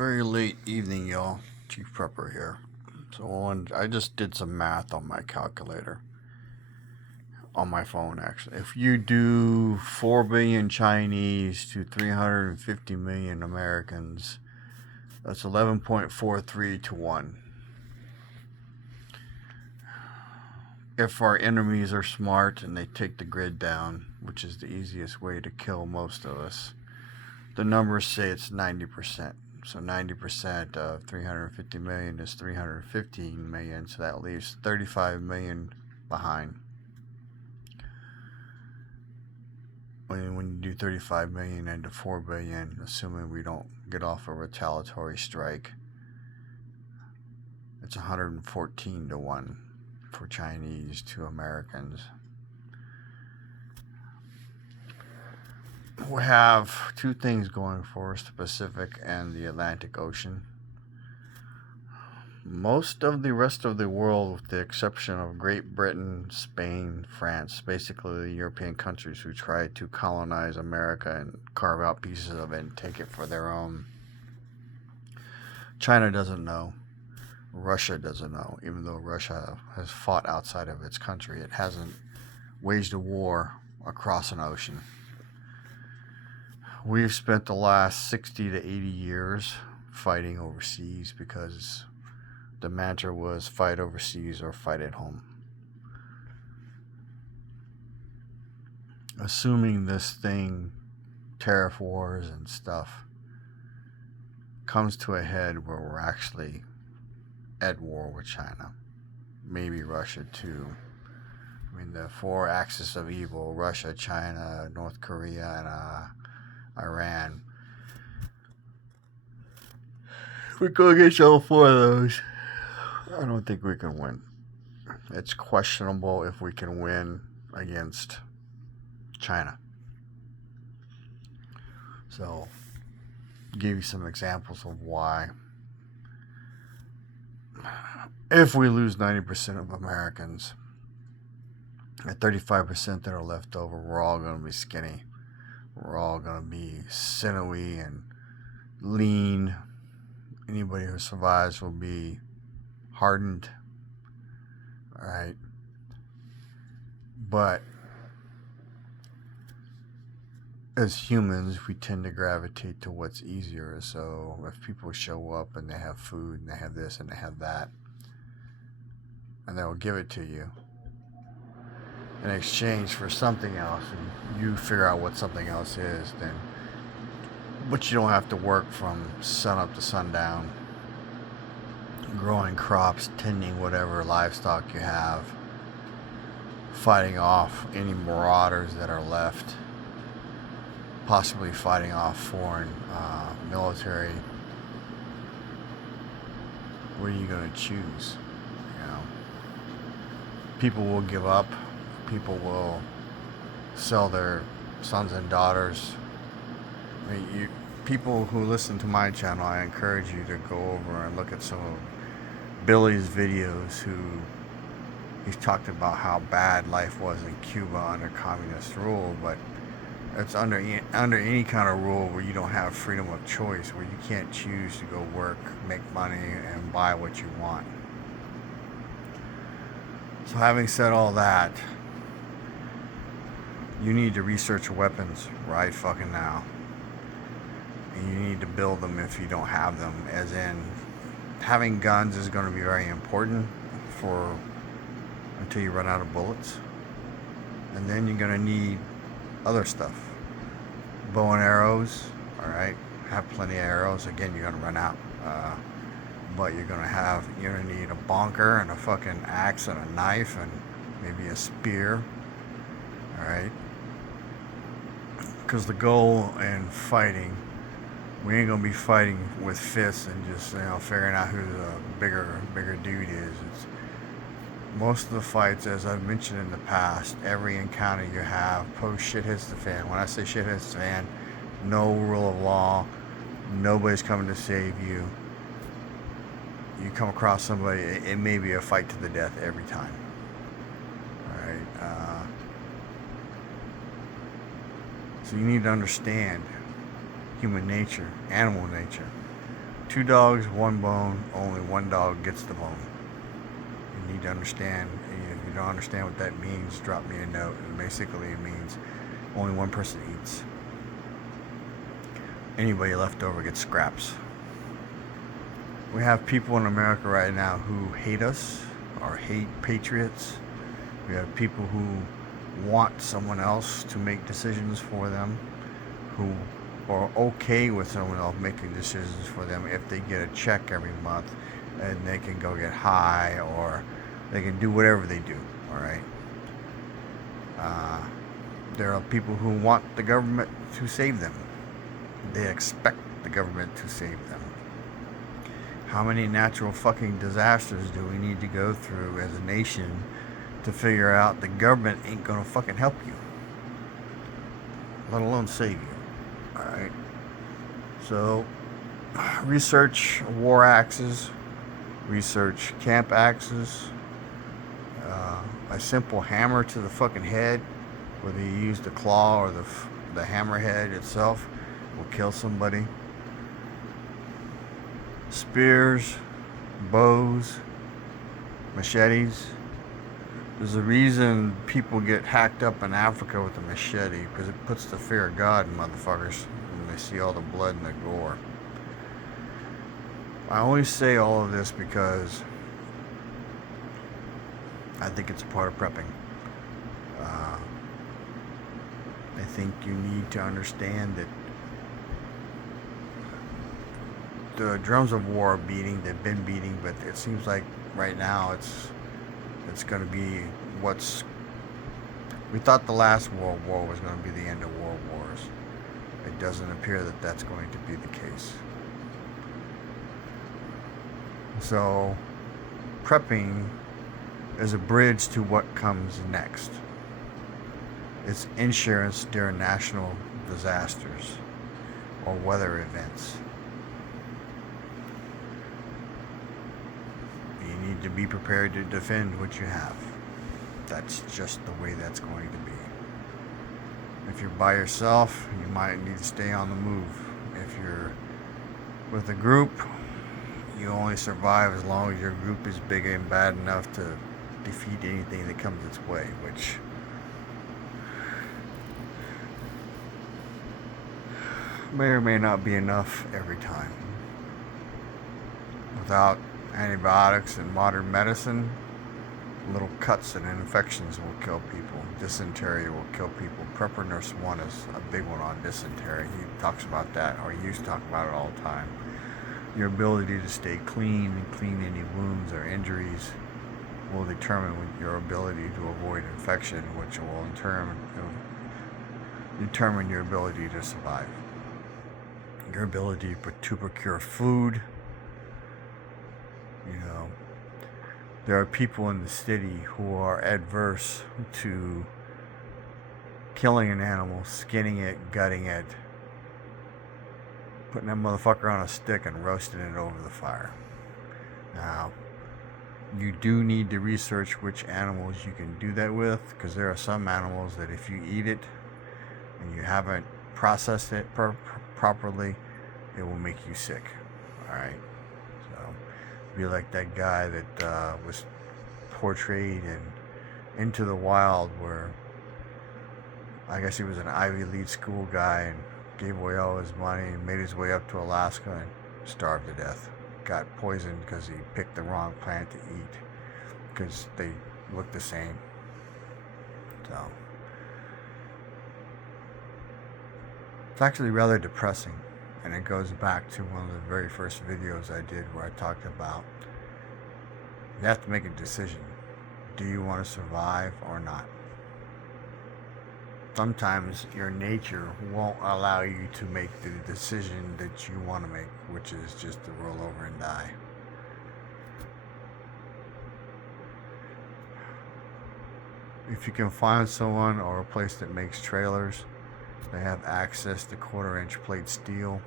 Very late evening, y'all. Chief Prepper here. I just did some math on my calculator. On my phone, actually. If you do 4 billion Chinese to 350 million Americans, that's 11.43 to 1. If our enemies are smart and they take the grid down, which is the easiest way to kill most of us, the numbers say it's 90%. So 90% of 350 million is 315 million, so that leaves 35 million behind. When you do 35 million into 4 billion, assuming we don't get off a retaliatory strike, it's 114 to 1 for Chinese to Americans. We have two things going for us, the Pacific and the Atlantic Ocean. Most of the rest of the world, with the exception of Great Britain, Spain, France, basically the European countries who tried to colonize America and carve out pieces of it and take it for their own. China doesn't know. Russia doesn't know. Even though Russia has fought outside of its country, it hasn't waged a war across an ocean. We've spent the last 60 to 80 years fighting overseas because the mantra was fight overseas or fight at home. Assuming this thing, tariff wars and stuff, comes to a head where we're actually at war with China, maybe Russia too. I mean, the four axis of evil: Russia, China, North Korea, and Iran. We're going against all four of those. I don't think we can win. It's questionable if we can win against China. So, give you some examples of why. If we lose 90% of Americans, at 35% that are left over, we're all going to be skinny. We're all going to be sinewy and lean. Anybody who survives will be hardened. All right. But as humans, we tend to gravitate to what's easier. So if people show up and they have food and they have this and they have that, and they'll give it to you in exchange for something else, and you figure out what something else is, then, but you don't have to work from sun up to sundown, growing crops, tending whatever livestock you have, fighting off any marauders that are left, possibly fighting off foreign military. What are you going to choose? You know, people will give up. People will sell their sons and daughters. I mean, people who listen to my channel, I encourage you to go over and look at some of Billy's videos. He's talked about how bad life was in Cuba under communist rule, but it's under any kind of rule where you don't have freedom of choice, where you can't choose to go work, make money, and buy what you want. So having said all that, you need to research weapons right fucking now. And you need to build them if you don't have them. As in, having guns is going to be very important until you run out of bullets. And then you're going to need other stuff. Bow and arrows, alright? Have plenty of arrows. Again, you're going to run out. But you're going to need a bonker and a fucking axe and a knife and maybe a spear. Alright? Because the goal in fighting, we ain't gonna be fighting with fists and just figuring out who the bigger dude is. It's most of the fights, as I've mentioned in the past, every encounter you have, post shit hits the fan. When I say shit hits the fan, no rule of law, nobody's coming to save you. You come across somebody, it may be a fight to the death every time. All right. So you need to understand human nature, animal nature. 2 dogs, 1 bone, only 1 dog gets the bone. You need to understand. If you don't understand what that means, drop me a note. And basically it means only 1 person eats. Anybody left over gets scraps. We have people in America right now who hate us or hate patriots. We have people who want someone else to make decisions for them, who are okay with someone else making decisions for them if they get a check every month and they can go get high or they can do whatever they do. All right. There are people who want the government to save them. They expect the government to save them. How many natural fucking disasters do we need to go through as a nation to figure out the government ain't gonna fucking help you, let alone save you? Alright. So, research war axes, research camp axes, a simple hammer to the fucking head, whether you use the claw or the hammerhead itself, will kill somebody. Spears, bows, machetes. There's a reason people get hacked up in Africa with a machete, because it puts the fear of God in motherfuckers when they see all the blood and the gore. I always say all of this because I think it's a part of prepping. I think you need to understand that the drums of war are beating. They've been beating, but it seems like right now it's going to be what's. We thought the last World War was going to be the end of world wars. It doesn't appear that that's going to be the case. So, prepping is a bridge to what comes next. It's insurance during national disasters or weather events. You need to be prepared to defend what you have. That's just the way that's going to be. If you're by yourself, you might need to stay on the move. If you're with a group, you only survive as long as your group is big and bad enough to defeat anything that comes its way, which may or may not be enough every time. Without antibiotics and modern medicine, little cuts and infections will kill people. Dysentery will kill people. Prepper Nurse 1 is a big one on dysentery. He talks about that, or he used to talk about it all the time. Your ability to stay clean and clean any wounds or injuries will determine your ability to avoid infection, which will in turn determine your ability to survive. Your ability to procure food. You know, there are people in the city who are adverse to killing an animal, skinning it, gutting it, putting that motherfucker on a stick and roasting it over the fire. Now, you do need to research which animals you can do that with, because there are some animals that if you eat it and you haven't processed it properly, it will make you sick. Alright? So, be like that guy that was portrayed in Into the Wild, where I guess he was an Ivy League school guy and gave away all his money and made his way up to Alaska and starved to death. Got poisoned because he picked the wrong plant to eat, because they look the same. So it's actually rather depressing, and it goes back to one of the very first videos I did where I talked about you have to make a decision. Do you want to survive or not? Sometimes your nature won't allow you to make the decision that you want to make, which is just to roll over and die. If you can find someone or a place that makes trailers, they have access to 1/4-inch plate steel,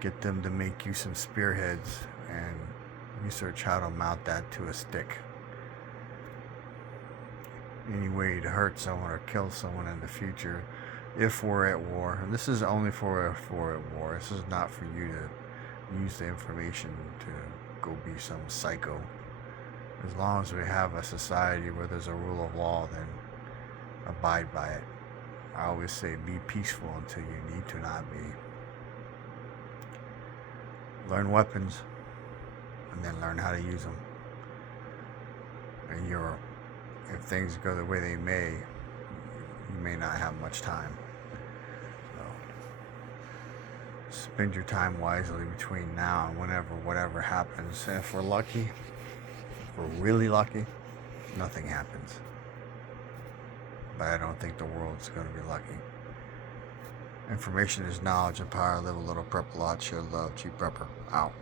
get them to make you some spearheads and research how to mount that to a stick. Any way to hurt someone or kill someone in the future if we're at war. And this is only for if we're at war. This is not for you to use the information to go be some psycho. As long as we have a society where there's a rule of law, then abide by it. I always say be peaceful until you need to not be. Learn weapons and then learn how to use them. And if things go the way they may, you may not have much time. So spend your time wisely between now and whatever happens. And if we're lucky, if we're really lucky, nothing happens. But I don't think the world's going to be lucky. Information is knowledge and power. Live a little, prep a lot, share love, cheap prepper. Out.